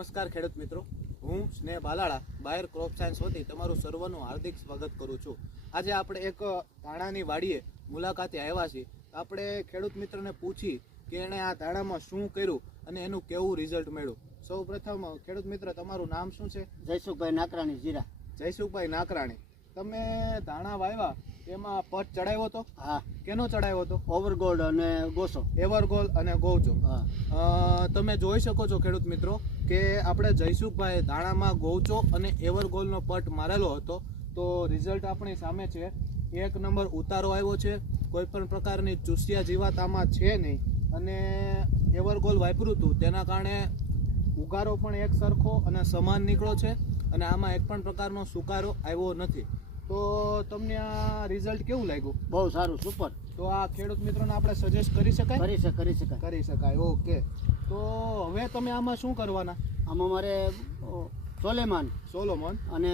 નમસ્કાર ખેડૂત મિત્રો, હું સ્નેહ બાલાળા બાયર ક્રોપ સાયન્સ વતી તમારું સર્વનું હાર્દિક સ્વાગત કરું છું. આજે આપણે એક ધાણાની વાડીએ મુલાકાતે આવ્યા છીએ. આપણે ખેડૂત મિત્રને પૂછી કે એણે આ ધાણામાં શું કર્યું અને એનું કેવું રિઝલ્ટ મળ્યું. સૌ પ્રથમ ખેડૂત મિત્ર, તમારું નામ શું છે? જયસુખભાઈ નાકરાણી જીરા. જયસુખભાઈ નાકરાણી, તમે ધાણા વાવ્યા એમાં પટ ચડાવ્યો હતો? હા, કેનો ચડાવ્યો હતો? ઓવરગોલ્ડ અને ગોસો. એવરગોલ અને ગૌચો. હા, તમે જોઈ શકો છો ખેડૂત મિત્રો કે આપણે જયસુખભાઈ ધાણામાં ગૌચો અને એવરગોલનો પટ મારેલો હતો. તો રિઝલ્ટ આપણી સામે છે. 1 નંબર ઉતારો આવ્યો છે. કોઈ પણ પ્રકારની ચૂસિયા જીવાત આમાં છે નહીં. અને એવરગોલ વાપર્યું હતું તેના કારણે ઉગારો પણ એક સરખો અને સમાન નીકળ્યો છે. અને આમાં એક પણ પ્રકારનો સુકારો આવ્યો નથી. તો તમને આ રિઝલ્ટ કેવું લાગ્યું? બહુ સારું, સુપર. તો આ ખેડૂત મિત્રોને આપણે સજેસ્ટ કરી શકાય? કરી શકાય. કરી શકાય. ઓકે, તો હવે તમે આમાં શું કરવાના? આમાં મારે સોલોમન અને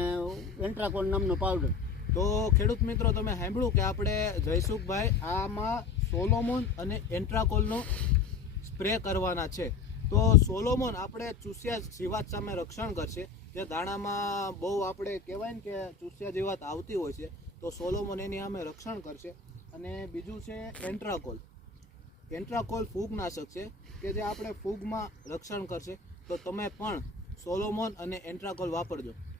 એન્ટ્રાકોન નામનો પાવડર. તો ખેડૂત મિત્રો, તમે સાંભળ્યું કે આપણે જયસુખભાઈ આમાં સોલોમોન અને એન્ટ્રાકોલનો સ્પ્રે કરવાના છે. તો સોલોમોન આપણે ચૂસિયા જીવાત સામે રક્ષણ કરશે. જે દાણામાં બહુ આપણે કહેવાય ને કે ચૂસિયા જીવાત આવતી હોય છે, તો સોલોમોન એની સામે રક્ષણ કરશે. અને બીજું છે એન્ટ્રાકોલ. એન્ટ્રાકોલ ફૂગનાશક છે કે જે આપણે ફૂગમાં રક્ષણ કરશે. તો તમે પણ સોલોમોન અને એન્ટ્રાકોલ વાપરજો.